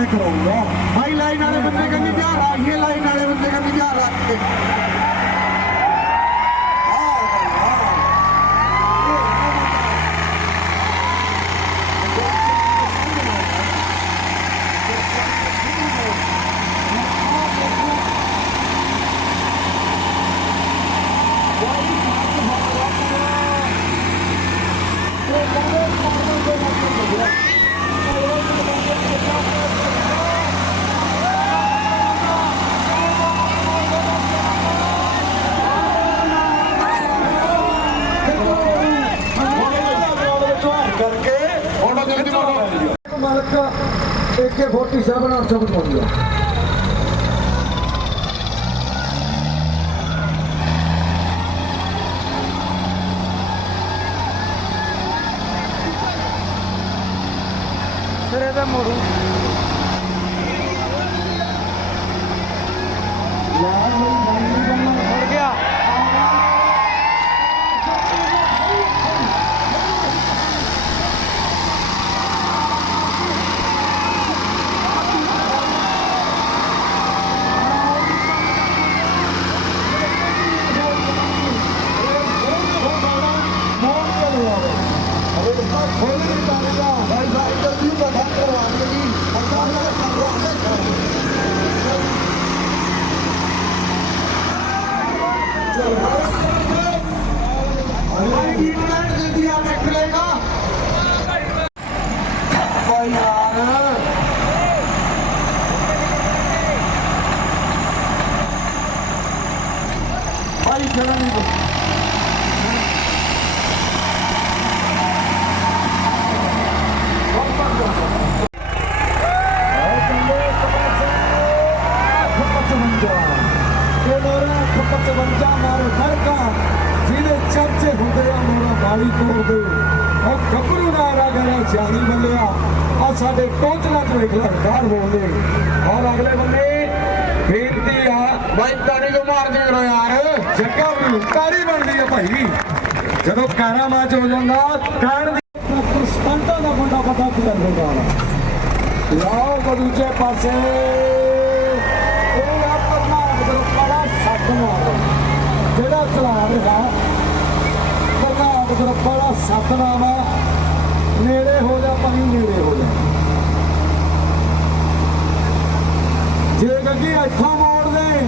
मैं कहूँगा भाई लाइन वाले बंदे का नहीं जा रहा ये लाइन वाले बंदे का नहीं जा रहा Yeah. ਕਰਕੇ ਉਹਨਾਂ ਦੇ ਮਾਲਕ AK47 800 ਬਟਵਾਉਂਦਾ ਸਿਰੇ ਤੇ ਮੋੜੂ ਭਾਈ ਯਾਰ ਭਾਈ ਖੜਾ ਨਹੀਂ ਜਿਹਦੇ ਚਰਚੇ ਹੁੰਦੇ ਆ ਮੋਰਾ ਬਾਲੀ ਤੋੜ ਦੇ ਉਹ ਗੱਭਰੂ ਦਾ ਰਾਗਰਾ ਜਾਨੀ ਬੱਲਿਆ ਆ। ਸਾਡੇ ਟੋਚਲਾ ਚ ਵੇਖ ਲੈ ਬਾਹਰ ਔਰ ਅਗਲੇ ਬੰਦੇ, ਬੇਨਤੀ ਆ ਭਾਈ ਤਾੜੀ ਕੋ ਮਾਰ ਦੇ ਰੋ ਯਾਰ। ਜੱਗਾ ਤਾਰੀ ਬਣਦੀ ਆ ਭਾਈ। ਜਦੋਂ ਕਾਰਾ ਮਾਚ ਹੋ ਜਾਂਦਾ ਕਹਿਣ ਦੀ ਸਟੰਟਾਂ ਦਾ ਮੁੰਡਾ ਪਤਾ ਕੀ ਲੱਗਦਾ ਲਾਓ ਦੂਜੇ ਪਾਸੇ ਇਹ ਆ ਪ੍ਰਮਾਦ ਗਰੁੱਪਾਲਾ ਸੱਟ ਮਾਰ ਜਿਹੜਾ ਚਲਾ ਰਿਹਾ ਪ੍ਰਮਾਦ ਗਰੁੱਪਾਲਾ ਸੱਤ ਹੈ। ਨੇੜੇ ਹੋ ਜਾ ਭਾਈ ਨੇੜੇ ਹੋ ਜਾ। ਜੇ ਗੱਗੀ ਇੱਥੋਂ ਮੋੜ ਦੇ,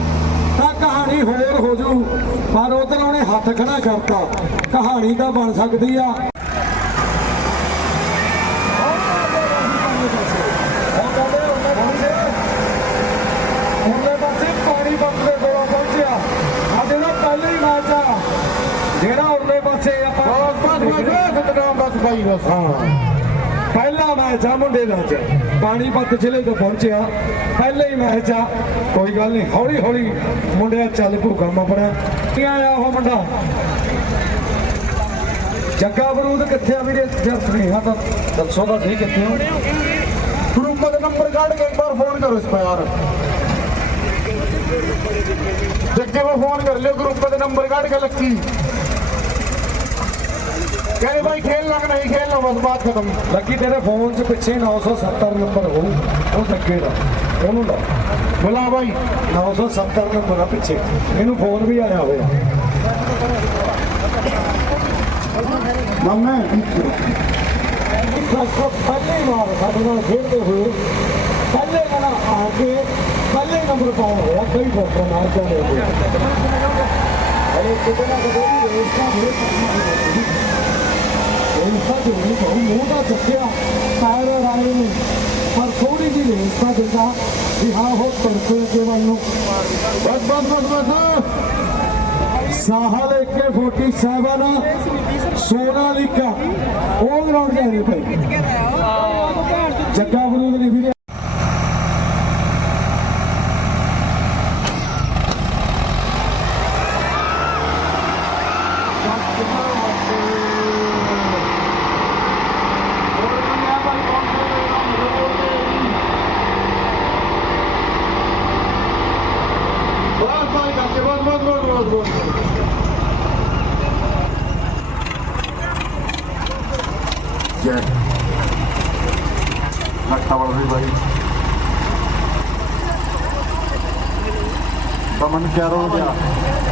ਤਾਂ ਕਹਾਣੀ ਹੋਰ ਹੋ ਜੂ। ਪਰ ਉਧਰ ਉਹਨੇ ਹੱਥ ਖੜਾ ਕਰਤਾ। ਕਹਾਣੀ ਤਾਂ ਬਣ ਸਕਦੀ ਆ ਉਹਨੇ ਪਾਸੇ ਪਾਣੀ ਪੰਪ ਦੇ ਕੋਲ ਪਹੁੰਚਿਆ ਸਾਡੇ ਦਾ ਪਹਿਲਾ ਹੀ ਮੈਚ ਆ ਜਿਹੜਾ ਉਹਨੇ ਪਾਸੇ ਆਪਾਂ ਬਸ ਬਸ ਬਸ ਸਤਨਾਮ ਬਸ ਭਾਈ ਬਸ। ਹਾਂ। ਪਹਿਲਾ ਮੈਚ ਆ ਮੁੰਡੇ ਦਾ ਚ ਪਾਣੀਪਤ ਜ਼ਿਲ੍ਹੇ ਤੋਂ ਪਹੁੰਚਿਆ। ਪਹਿਲਾ ਹੀ ਮੈਚ ਆ ਕੋਈ ਗੱਲ ਨਹੀਂ ਹੌਲੀ ਹੌਲੀ ਮੁੰਡਿਆ ਚੱਲ ਪੂ ਕੰਮ ਆਪਣਾ। ਕੀ ਆਇਆ ਉਹ ਮੁੰਡਾ? ਜੱਗਾ ਬਰੂਦ ਕਿੱਥੇ ਆ ਵੀਰੇ? ਜੇ ਸੁਨੇਹਾ ਤਾਂ ਦੱਸੋ ਤਾਂ ਸਹੀ ਕਿੱਥੇ ਹੋ ਗਰੁੱਪ ਦਾ ਨੰਬਰ ਕੱਢ ਕੇ ਇੱਕ ਵਾਰ ਫੋਨ ਕਰੋ ਇਸ ਪਾ ਯਾਰ ਜੱਗੇ ਨੂੰ ਫੋਨ ਕਰ ਲਿਓ ਗਰੁੱਪ ਦਾ ਨੰਬਰ ਕੱਢ ਕੇ ਲੱਕੀ। ਕਹਿੰਦੇ ਭਾਈ खेलना कि नहीं खेलना बस बात खत्म ਲੱਗੀ ਤੇਰੇ ਫੋਨ 'ਚ ਪਿੱਛੇ 970 ਨੰਬਰ ਹੋਊ ਉਹ ਜੱਗੇ ਦਾ ਉਹਨੂੰ ਲਾ बुला भाई 970 ਨੰਬਰ ਆ ਪਿੱਛੇ ਇਹਨੂੰ ਫੋਨ ਵੀ ਆਇਆ ਹੋਇਆ मम्मी ਸਭ ਪਹਿਲੇ ਹੀ ਮਾਰ ਸਾਡੇ ਨਾਲ ਖੇਡਦੇ ਹੋਏ ਪਹਿਲੇ ਨਾਲ ਆ ਕੇ ਪਹਿਲੇ ਨੰਬਰ ਪਾਉਣ ਹੋਇਆ ਕਈ ਫੋਟੋ ਮਾਰ ਕੇ ਆਏ ਹੋਏ ਅਰੇ ਕਿਤੇ ਨਾ ਕਿਤੇ ਵੀ ਰੇਸ ਦਾ ਹੋਏ ਰੇਸ ਝੋਲੀ ਤੋਂ ਮੂੰਹ ਦਾ ਚੱਕਿਆ ਪੈਰ ਰਾਏ ਨੂੰ ਪਰ ਥੋੜੀ ਜਿਹੀ ਰੇਸ ਤਾਂ ਦਿੰਦਾ ਵੀ ਹਾਂ ਹੋ ਤਰਫੇ ਅੱਗੇ ਵੱਲ ਨੂੰ ਬਸ ਬਸ ਬਸ ਬਸ ਸਾਹਲ 147 ਸੋਨਾਲੀਕਾ ਉਹ ਗਰਾਊਂਡ ਦੇ ਰਹੀ ਭਾਈ ਜੱਗਾ ਗੁਰੂ ਦੇ ਵੀਰੇ ਲੱਖਾ ਵਾਲਾ ਵੀ ਬਾਈ ਪਮਨ ਕਿਆ ਰੋ ਗਿਆ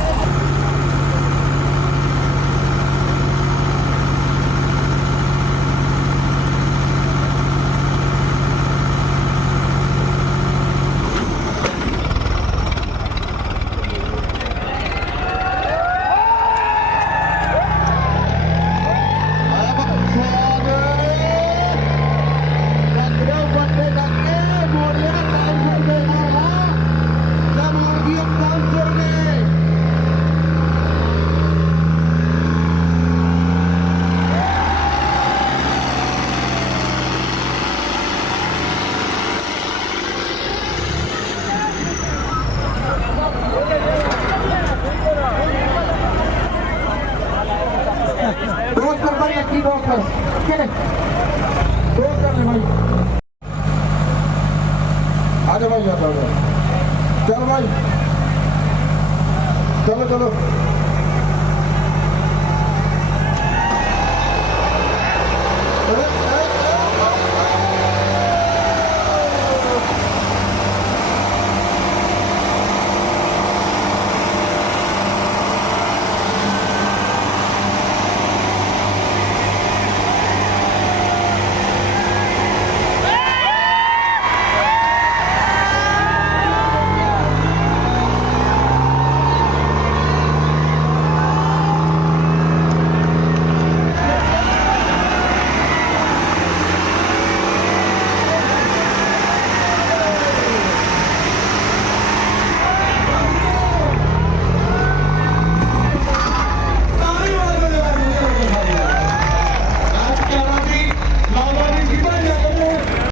चलो भाई चलो चलो